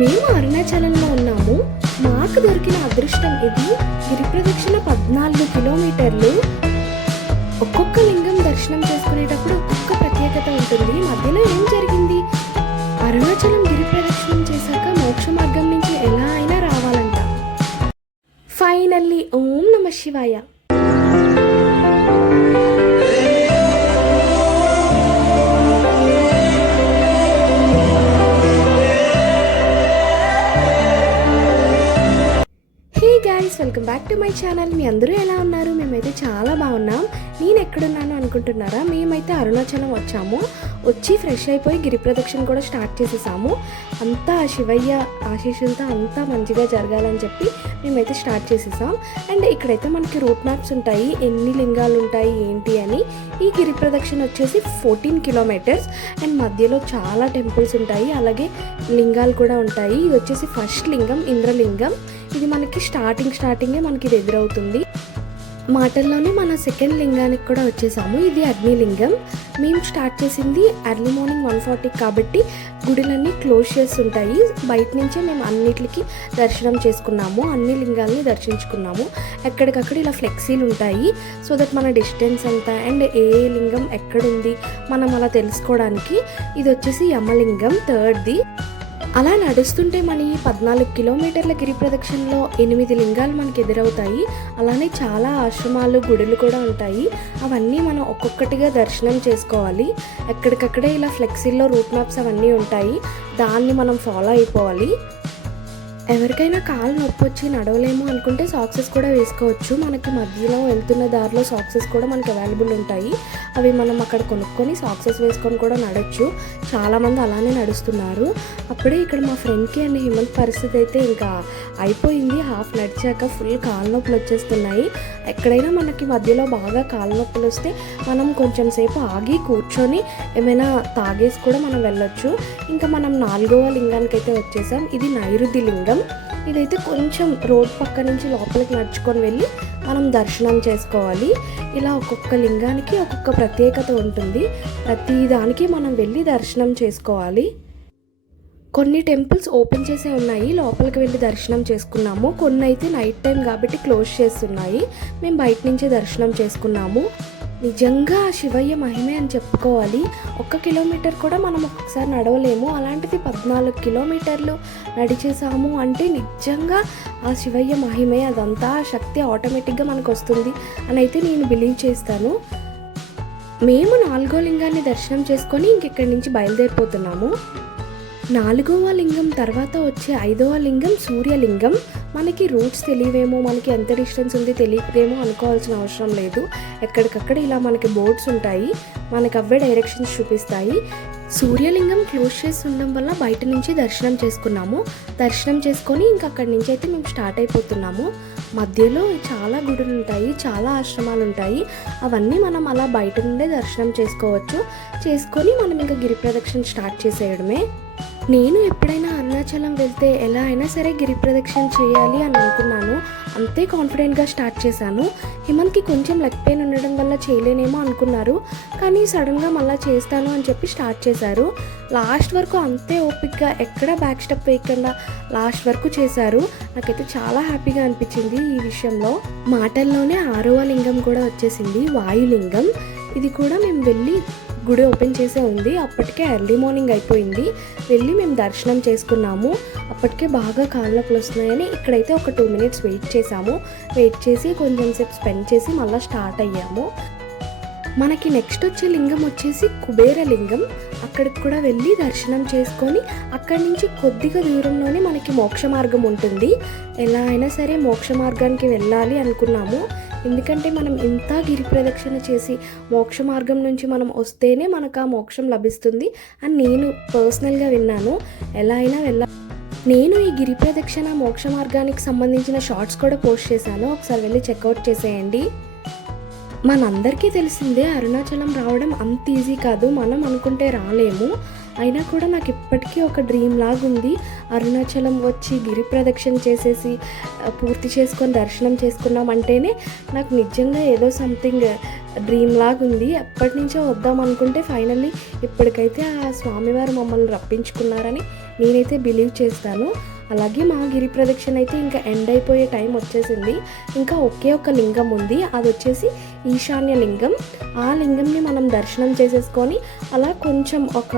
మేము అరుణాచలంలో ఉన్నాము. మాకు దొరికిన అదృష్టం ఇది. గిరి ప్రదక్షిణ 14 కిలోమీటర్లు. ఒక్కొక్క లింగం దర్శనం చేసుకునేటప్పుడు ఒక్కొక్క ప్రత్యేకత ఉంటుంది. మధ్యలో ఏం జరిగింది? అరుణాచలం గిరి ప్రదక్షిణం చేశాక మోక్ష మార్గం నుంచి ఎలా అయినా రావాలంట. ఫైనల్లీ ఓం నమ శివాయ. Welcome back to my channel. మీ అందరూ ఎలా ఉన్నారు? మేమైతే చాలా బాగున్నాం. నేను ఎక్కడున్నాను అనుకుంటున్నారా? మేమైతే అరుణాచలం వచ్చి ఫ్రెష్ అయిపోయి గిరి ప్రదక్షిణ కూడా స్టార్ట్ చేసేసాము. అంతా శివయ్య ఆశీస్సులతో అంతా మంచిగా జరగాలని చెప్పి మేమైతే స్టార్ట్ చేసేసాం. అండ్ ఇక్కడైతే మనకి రూట్ మ్యాప్స్ ఉంటాయి, ఎన్ని లింగాలు ఉంటాయి ఏంటి అని. ఈ గిరి ప్రదక్షిణ వచ్చేసి 14 కిలోమీటర్స్. అండ్ మధ్యలో చాలా టెంపుల్స్ ఉంటాయి, అలాగే లింగాలు కూడా ఉంటాయి. ఇది వచ్చేసి ఫస్ట్ లింగం ఇంద్రలింగం. ఇది మనకి స్టార్టింగే మనకి ఇది ఎదురవుతుంది. మాటల్లోనే మన సెకండ్ లింగానికి కూడా వచ్చేసాము. ఇది అగ్నిలింగం. మేము స్టార్ట్ చేసింది ఎర్లీ మార్నింగ్ 1:40 కాబట్టి గుడిలన్నీ క్లోజ్ చేస్తుంటాయి. బయట నుంచే మేము అన్నిటికి దర్శనం చేసుకున్నాము, అన్ని లింగాల్ని దర్శించుకున్నాము. ఎక్కడికక్కడ ఇలా ఫ్లెక్సీలు ఉంటాయి, సో దట్ మన డిస్టెన్స్ అంతా అండ్ ఏ లింగం ఎక్కడుంది మనం అలా తెలుసుకోవడానికి. ఇది వచ్చేసి యమలింగం థర్డ్ది. అలా నడుస్తుంటే మన ఈ 14 కిలోమీటర్ల గిరి ప్రదక్షిణలో 8 లింగాలు మనకి ఎదురవుతాయి. అలానే చాలా ఆశ్రమాలు గుడులు కూడా ఉంటాయి. అవన్నీ మనం ఒక్కొక్కటిగా దర్శనం చేసుకోవాలి. ఎక్కడికక్కడే ఇలా ఫ్లెక్సీల్లో రూట్ మ్యాప్స్ అవన్నీ ఉంటాయి, దాన్ని మనం ఫాలో అయిపోవాలి. ఎవరికైనా కాలు నొప్పి వచ్చి నడవలేము అనుకుంటే సాక్సెస్ కూడా వేసుకోవచ్చు. మనకి మధ్యలో వెళ్తున్న దారిలో సాక్సెస్ కూడా మనకి అవైలబుల్ ఉంటాయి. అవి మనం అక్కడ కొనుక్కొని సాక్సెస్ వేసుకొని కూడా నడవచ్చు. చాలామంది అలానే నడుస్తున్నారు. అప్పుడే ఇక్కడ మా ఫ్రెండ్కి అండ్ హిమంత్ పరిస్థితి అయితే ఇంకా అయిపోయింది. హాఫ్ నడిచాక ఫుల్ కాలు నొప్పులు వచ్చేస్తున్నాయి. ఎక్కడైనా మనకి మధ్యలో బాగా కాలు నొప్పులు వస్తే మనం కొంచెం సేపు ఆగి కూర్చొని ఏమైనా తాగేసి కూడా మనం వెళ్ళొచ్చు. ఇంకా మనం 4వ లింగానికి అయితే వచ్చేసాం. ఇది నైరుతి లింగం. ఇదైతే కొంచెం రోడ్ పక్క నుంచి లోపలికి నడుచుకొని వెళ్ళి మనం దర్శనం చేసుకోవాలి. ఇలా ఒక్కొక్క లింగానికి ఒక్కొక్క ప్రత్యేకత ఉంటుంది. ప్రతి దానికి మనం వెళ్ళి దర్శనం చేసుకోవాలి. కొన్ని టెంపుల్స్ ఓపెన్ చేసే ఉన్నాయి, లోపలికి వెళ్ళి దర్శనం చేసుకున్నాము. కొన్ని అయితే నైట్ టైం కాబట్టి క్లోజ్ చేస్తున్నాయి. మేము బయట నుంచే దర్శనం చేసుకున్నాము. నిజంగా శివయ్య మహిమే అని చెప్పుకోవాలి. 1 కిలోమీటర్ కూడా మనం ఒక్కసారి నడవలేము, అలాంటిది 14 కిలోమీటర్లు నడిచేసాము అంటే నిజంగా ఆ శివయ్య మహిమే. అదంతా శక్తి ఆటోమేటిక్గా మనకు వస్తుంది అని అయితే నేను బిలీవ్ చేస్తాను. మేము 4వ లింగాన్ని దర్శనం చేసుకొని ఇంకెక్కడి నుంచి బయలుదేరిపోతున్నాము. 4వ లింగం తర్వాత వచ్చే 5వ లింగం సూర్యలింగం. మనకి రూట్స్ తెలియవేమో, మనకి ఎంత డిస్టెన్స్ ఉంది తెలియదేమో అనుకోవాల్సిన అవసరం లేదు. ఎక్కడికక్కడ ఇలా మనకి బోర్డ్స్ ఉంటాయి, మనకి అవే డైరెక్షన్స్ చూపిస్తాయి. సూర్యలింగం క్లోజ్ చేసి ఉండడం వల్ల బయట నుంచి దర్శనం చేసుకున్నాము. దర్శనం చేసుకొని ఇంక అక్కడి నుంచి అయితే మేము స్టార్ట్ అయిపోతున్నాము. మధ్యలో చాలా గుడులు ఉంటాయి, చాలా ఆశ్రమాలు ఉంటాయి. అవన్నీ మనం అలా బయట నుండే దర్శనం చేసుకొని మనం ఇంకా గిరి ప్రదక్షిణ స్టార్ట్ చేసేయడమే. నేను ఎప్పుడైనా అరుణాచలం వెళ్తే ఎలా అయినా సరే గిరి ప్రదక్షిణ చేయాలి అని అనుకున్నాను. అంతే కాన్ఫిడెంట్గా స్టార్ట్ చేశాను. హిమంత్కి కొంచెం లెగ్ పెయిన్ ఉండడం వల్ల చేయలేనేమో అనుకున్నారు, కానీ సడన్గా మళ్ళీ చేస్తాను అని చెప్పి స్టార్ట్ చేశారు. లాస్ట్ వరకు అంతే ఓపిక్గా ఎక్కడ బ్యాక్ స్టెప్ వేయకుండా లాస్ట్ వరకు చేశారు. నాకైతే చాలా హ్యాపీగా అనిపించింది ఈ విషయంలో. మాటల్లోనే 6వ లింగం కూడా వచ్చేసింది, వాయులింగం. ఇది కూడా మేము వెళ్ళి గుడి ఓపెన్ చేసే ఉంది. అప్పటికే ఎర్లీ మార్నింగ్ అయిపోయింది. వెళ్ళి మేము దర్శనం చేసుకున్నాము. అప్పటికే బాగా కాళ్ళ నొప్పులు వస్తున్నాయని ఇక్కడైతే ఒక 2 మినిట్స్ వెయిట్ చేసాము. వెయిట్ చేసి కొంచెం సేపు స్పెండ్ చేసి మళ్ళీ స్టార్ట్ అయ్యాము. మనకి నెక్స్ట్ వచ్చే లింగం వచ్చేసి కుబేర లింగం. అక్కడికి కూడా వెళ్ళి దర్శనం చేసుకొని అక్కడి నుంచి కొద్దిగా దూరంలోనే మనకి మోక్ష మార్గం ఉంటుంది. ఎలా అయినా సరే మోక్ష మార్గానికి వెళ్ళాలి అనుకున్నాము. ఎందుకంటే మనం ఇంత గిరి ప్రదక్షిణ చేసి మోక్ష మార్గం నుంచి మనం వస్తేనే మనకు ఆ మోక్షం లభిస్తుంది అని నేను పర్సనల్గా విన్నాను. ఎలా అయినా నేను ఈ గిరి ప్రదక్షిణ మోక్ష మార్గానికి సంబంధించిన షార్ట్స్ కూడా పోస్ట్ చేశాను, ఒకసారి వెళ్ళి చెక్అవుట్ చేసేయండి. మనందరికీ తెలిసిందే అరుణాచలం రావడం అంత ఈజీ కాదు, మనం అనుకుంటే రాలేము. అయినా కూడా నాకు ఇప్పటికీ ఒక డ్రీమ్ లాగా ఉంది. అరుణాచలం వచ్చి గిరి ప్రదక్షిణ చేసేసి పూర్తి చేసుకొని దర్శనం చేసుకున్నాం అంటేనే నాకు నిజంగా ఏదో సంథింగ్ డ్రీమ్ లాగా ఉంది. ఎప్పటి నుంచో వద్దాం అనుకుంటే ఫైనల్లీ ఇప్పటికైతే ఆ స్వామివారు మమ్మల్ని రప్పించుకున్నారని నేనైతే బిలీవ్ చేస్తాను. అలాగే మా గిరి ప్రదక్షిణ అయితే ఇంకా ఎండ్ అయిపోయే టైం వచ్చేసింది. ఇంకా ఒకే ఒక లింగం ఉంది, అది వచ్చేసి ఈశాన్య లింగం. ఆ లింగంని మనం దర్శనం చేసేసుకొని అలా కొంచెం ఒక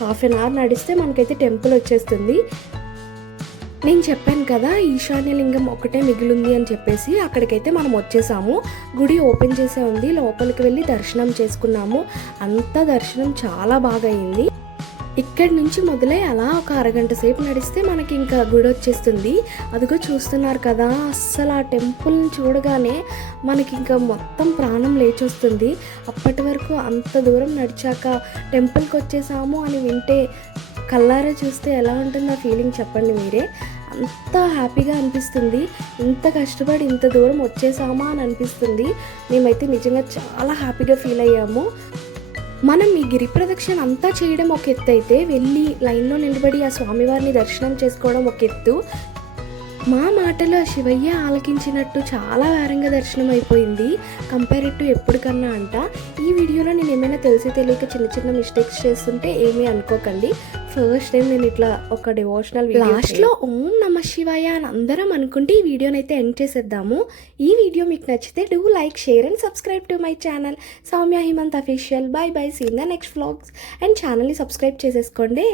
హాఫ్ అన్ అవర్ నడిస్తే మనకైతే టెంపుల్ వచ్చేస్తుంది. నేను చెప్పాను కదా ఈశాన్య లింగం ఒకటే మిగిలింది అని చెప్పేసి, అక్కడికైతే మనం వచ్చేసాము. గుడి ఓపెన్ చేసే ఉంది, లోపలికి వెళ్ళి దర్శనం చేసుకున్నాము. అంతా దర్శనం చాలా బాగా అయింది. ఇక్కడి నుంచి మొదలై అలా ఒక అరగంట సేపు నడిస్తే మనకి ఇంకా గుడి వచ్చేస్తుంది. అదిగో చూస్తున్నారు కదా, అస్సలు ఆ టెంపుల్ని చూడగానే మనకి ఇంకా మొత్తం ప్రాణం లేచొస్తుంది. అప్పటి వరకు అంత దూరం నడిచాక టెంపుల్కి వచ్చేసాము అని వింటే, కళ్ళారా చూస్తే ఎలా ఉంటుందో ఆ ఫీలింగ్ చెప్పండి మీరే. అంత హ్యాపీగా అనిపిస్తుంది. ఇంత కష్టపడి ఇంత దూరం వచ్చేసామా అని అనిపిస్తుంది. మేమైతే నిజంగా చాలా హ్యాపీగా ఫీల్ అయ్యాము. మనం ఈ గిరి ప్రదక్షిణ అంతా చేయడం ఒక ఎత్తు అయితే, వెళ్ళి లైన్లో నిలబడి ఆ స్వామివారిని దర్శనం చేసుకోవడం ఒక ఎత్తు. మా మాటలో శివయ్య ఆలకించినట్టు చాలా వేరంగా దర్శనం అయిపోయింది కంపేర్డ్ టు ఎప్పటికన్నా అంట. ఈ వీడియోలో నేను ఏమైనా తెలిసి తెలియక చిన్న చిన్న మిస్టేక్స్ చేస్తుంటే ఏమీ అనుకోకండి. ఫస్ట్ టైం నేను ఇట్లా ఒక డివోషనల్ లాస్ట్లో ఓం నమ శివాయ అని అందరం అనుకుంటే ఈ వీడియోని అయితే ఎండ్ చేసేద్దాము. ఈ వీడియో మీకు నచ్చితే do like, share and subscribe to my channel Soumya Himanth official. Bye bye, see in the next vlogs. And ఛానల్ని సబ్స్క్రైబ్ చేసేసుకోండి.